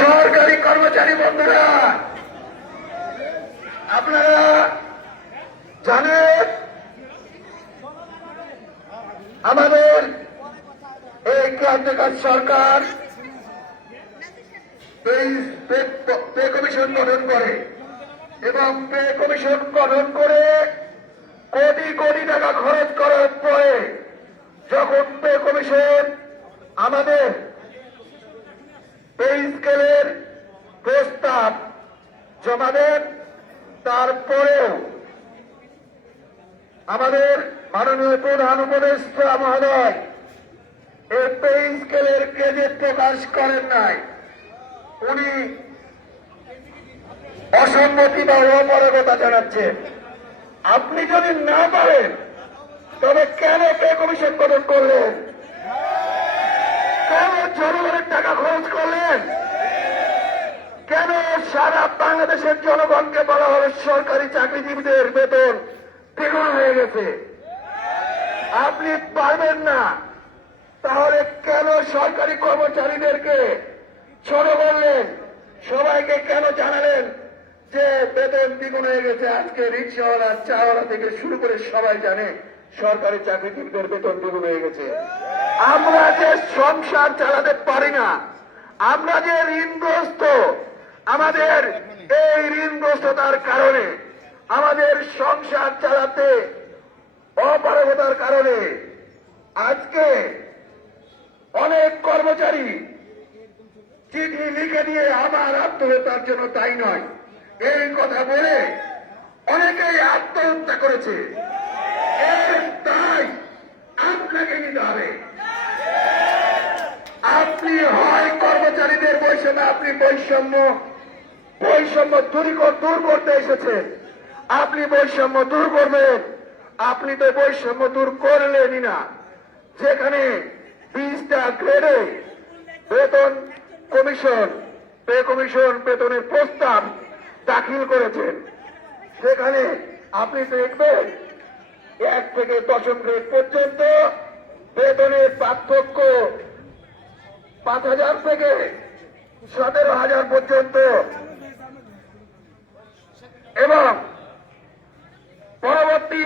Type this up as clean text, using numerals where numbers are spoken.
সরকারি কর্মচারী বন্ধুরা, আপনারা জানেন আমাদের এই ক্রান্তিকার সরকার পে কমিশন গঠন করে এবং পে কমিশন গঠন করে কোটি কোটি টাকা খরচ করার পরে যখন পে কমিশন আমাদের পে স্কেলের প্রস্তাব জমা দেন, তারপরেও আমাদের মাননীয় প্রধান উপদেষ্টা মহোদয় এই পে স্কেলের গেজেট প্রকাশ করেন নাই। উনি অসম্মতি বা অপারগতা জানাচ্ছেন। আপনি যদি না পারেন তবে কেন পে কমিশন গঠন করলেন? কেন জনগণের টাকা খরচ করলেন? কেন সারা বাংলাদেশের জনগণকে বলা হলো সরকারি চাকরিজীবীদের বেতন দ্বিগুণ হয়ে গেছে? আপনি পারবেন না, তাহলে কেন সরকারি কর্মচারীদেরকে ছোট করলেন? সবাইকে কেন জানালেন যে বেতন দ্বিগুণ হয়ে গেছে? আজকে রিক্সাওয়ালা, চাওয়ালা থেকে শুরু করে সবাই জানে সরকারি চাকরিজীবীদের বেতন দ্বিগুণ হয়ে গেছে। আমরা যে সংসার চালাতে পারি না, আমরা যে ঋণগ্রস্ত, আমাদের এই ঋণগ্রস্ততার কারণে, আমাদের সংসার চালাতে অপারগতার কারণে আজকে অনেক কর্মচারী চিঠি লিখে দিয়ে আমার আত্মহত্যার জন্য দায়ী নয় এই কথা বলে অনেকেই আত্মহত্যা করেছে। এর দায় আপনাকে নিতে হবে। আপনি হয় কর্মচারীদের বৈষম্য, আপনি বৈষম্য দূর করতে এসেছেন, আপনি বৈষম্য দূর করবেন। আপনি তো বৈষম্য দূর করলেনই না। যেখানে 20টা গ্রেডে বেতন কমিশন, পে কমিশন বেতনের প্রস্তাব দাখিল করেছেন, সেখানে আপনি দেখবেন 1 থেকে 10ম গ্রেড পর্যন্ত বেতনের পার্থক্য 5,000 থেকে 17,000 পর্যন্ত, এবং পরবর্তী